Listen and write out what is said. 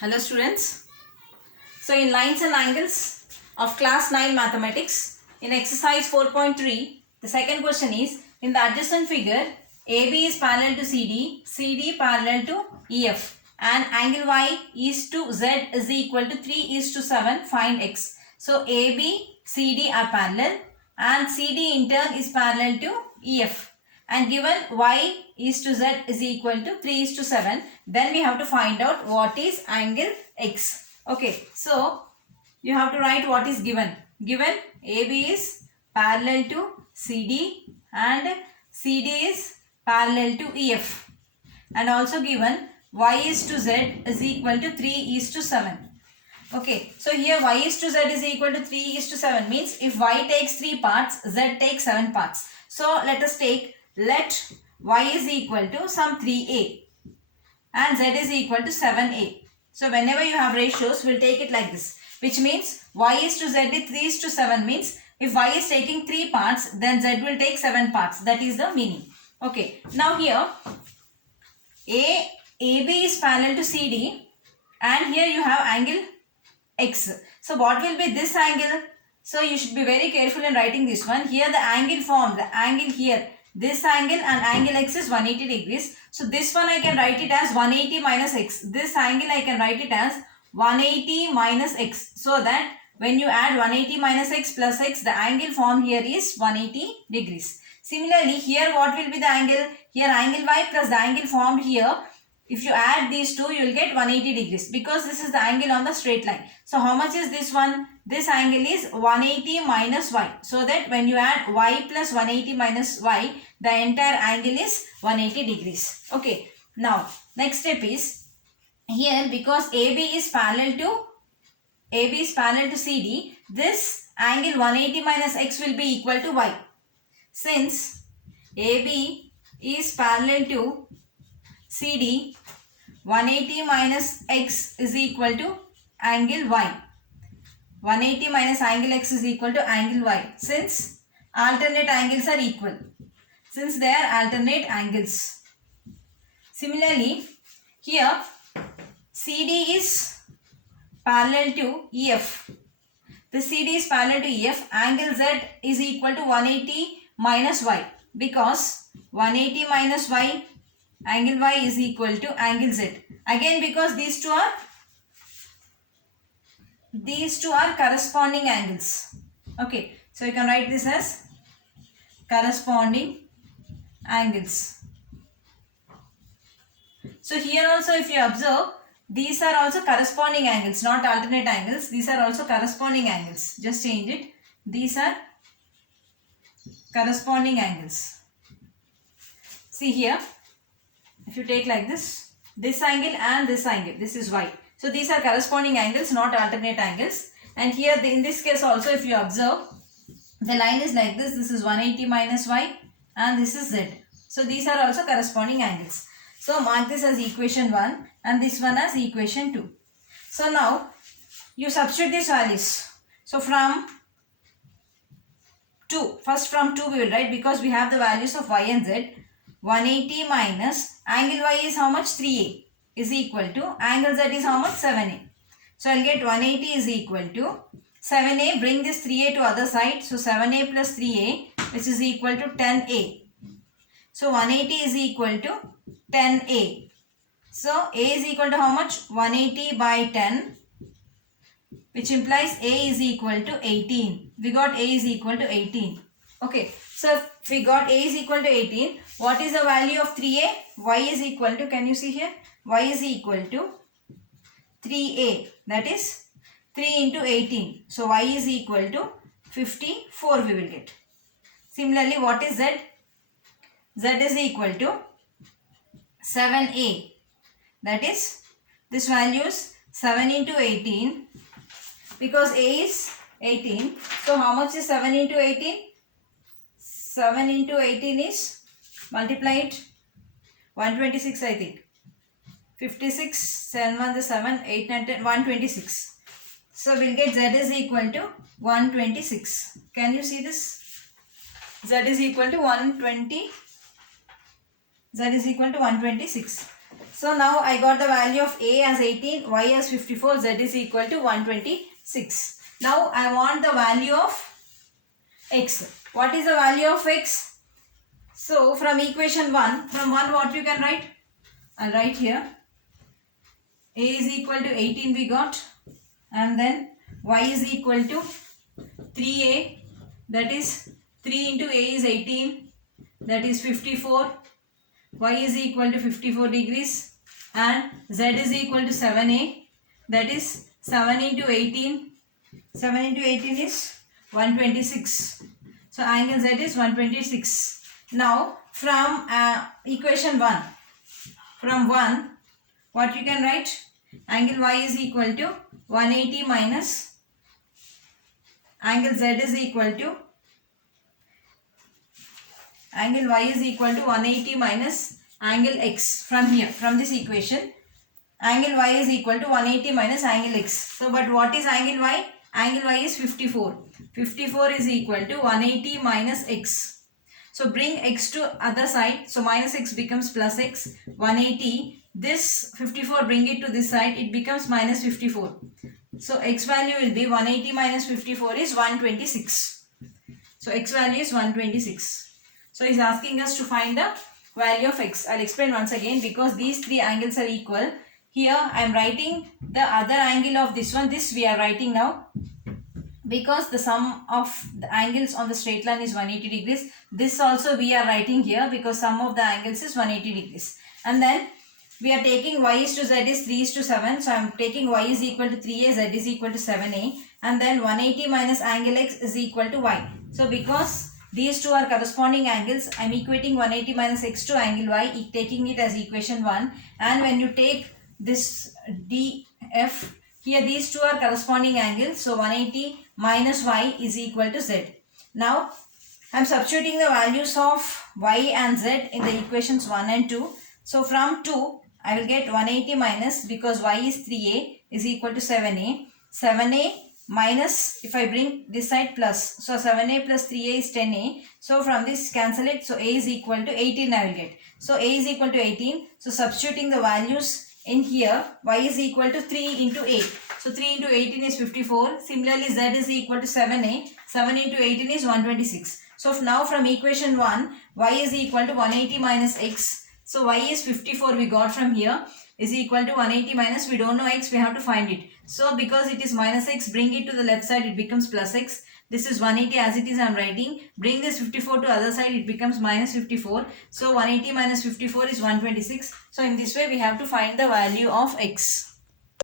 Hello students. So in lines and angles of class 9 mathematics, in exercise 4.3, the second question is, in the adjacent figure, AB is parallel to CD, CD parallel to EF, and angle Y is to Z is equal to 3:7, find X. So AB, CD are parallel and CD in turn is parallel to EF. And given Y is to Z is equal to 3:7, then we have to find out what is angle X. Okay, so you have to write what is given. Given AB is parallel to CD and CD is parallel to EF. And also given Y is to Z is equal to 3:7. Okay, so here Y is to Z is equal to 3:7 means if Y takes 3 parts, Z takes 7 parts. So let us take, let Y is equal to some 3A and Z is equal to 7A. So whenever you have ratios, we'll take it like this, which means Y is to Z is 3:7 means if Y is taking 3 parts, then Z will take 7 parts. That is the meaning. Okay, now here AB is parallel to CD and here you have angle X. So what will be this angle? So you should be very careful in writing this one. Here the angle formed, the angle here, this angle and angle X is 180 degrees. So this one I can write it as 180 minus X. This angle I can write it as 180 minus X. So that when you add 180 minus X plus X, the angle formed here is 180 degrees. Similarly, here what will be the angle? Here angle Y plus the angle formed here. If you add these two, you will get 180 degrees because this is the angle on the straight line. So how much is this one? This angle is 180 minus Y. So that when you add Y plus 180 minus Y, the entire angle is 180 degrees. Okay. Now, next step is, here because AB is parallel to CD, this angle 180 minus X will be equal to Y. Since AB is parallel to CD, 180 minus X is equal to angle Y. 180 minus angle X is equal to angle Y. Since alternate angles are equal. Since they are alternate angles. Similarly, here CD is parallel to EF. The CD is parallel to EF. Angle Z is equal to 180 minus Y. Because 180 minus Y, angle Y is equal to angle Z. Again because these two are corresponding angles. Okay, so you can write this as corresponding angles. So here also if you observe, these are also corresponding angles, not alternate angles. These are also corresponding angles. Just change it. These are corresponding angles. See here, if you take like this angle and this angle, this is Y. So these are corresponding angles, not alternate angles. And here in this case also, if you observe, the line is like this. This is 180 minus Y and this is Z. So these are also corresponding angles. So mark this as equation 1 and this one as equation 2. So now you substitute these values. So from 2, first from 2 we will write because we have the values of Y and Z. 180 minus angle Y is how much? 3A is equal to angle Z is how much? 7A. So I'll get 180 is equal to 7A. Bring this 3A to other side. So 7A plus 3A, which is equal to 10A. So 180 is equal to 10A. So A is equal to how much? 180 by 10, which implies A is equal to 18. We got A is equal to 18. Okay. So if we got A is equal to 18, what is the value of 3A? Y is equal to, can you see here? Y is equal to 3A. That is 3 into 18. So Y is equal to 54 we will get. Similarly, what is Z? Z is equal to 7A. That is, this value is 7 into 18. Because A is 18. So how much is 7 into 18? 7 into 18 is, multiply it, 126 I think. 56, 7 1 is 7, 8 9 10, 126. So we'll get Z is equal to 126. Can you see this? Z is equal to 120. Z is equal to 126. So now I got the value of A as 18, Y as 54, Z is equal to 126. Now I want the value of X. What is the value of X? So from equation 1, from 1 what you can write? I'll write here. A is equal to 18 we got, and then Y is equal to 3A, that is 3 into A is 18, that is 54. Y is equal to 54 degrees, and Z is equal to 7A, that is 7 into 18. 7 into 18 is 126. So angle Z is 126. Now from equation 1, from 1 what you can write? Angle Y is equal to 180 minus angle Z is equal to angle Y is equal to 180 minus angle X. From here, from this equation, angle Y is equal to 180 minus angle X. So but what is angle Y? Angle Y is 54. 54 is equal to 180 minus X. So bring X to other side. So minus X becomes plus X. 180. This 54 bring it to this side. It becomes minus 54. So X value will be 180 minus 54 is 126. So X value is 126. So he is asking us to find the value of X. I'll explain once again, because these three angles are equal. Here I am writing the other angle of this one. This we are writing now, because the sum of the angles on the straight line is 180 degrees. This also we are writing here, because sum of the angles is 180 degrees. And then we are taking Y is to Z is 3 is to 7. So I am taking Y is equal to 3A, Z is equal to 7A. And then 180 minus angle X is equal to Y. So because these two are corresponding angles, I am equating 180 minus X to angle Y, taking it as equation 1. And when you take this DF, here these two are corresponding angles. So 180 minus Y is equal to Z. Now I am substituting the values of Y and Z in the equations 1 and 2. So from 2, I will get 180 minus, because Y is 3A, is equal to 7A. 7A minus, if I bring this side plus, so 7A plus 3A is 10A. So from this cancel it, so A is equal to 18 I will get. So A is equal to 18. So substituting the values in here, Y is equal to 3 into 8. So 3 into 18 is 54. Similarly, Z is equal to 7A. 7 into 18 is 126. So now from equation 1, Y is equal to 180 minus X. So Y is 54 we got from here, is equal to 180 minus, we don't know X, we have to find it. So because it is minus X, bring it to the left side, it becomes plus X. This is 180 as it is I am writing. Bring this 54 to other side, it becomes minus 54. So 180 minus 54 is 126. So in this way we have to find the value of X.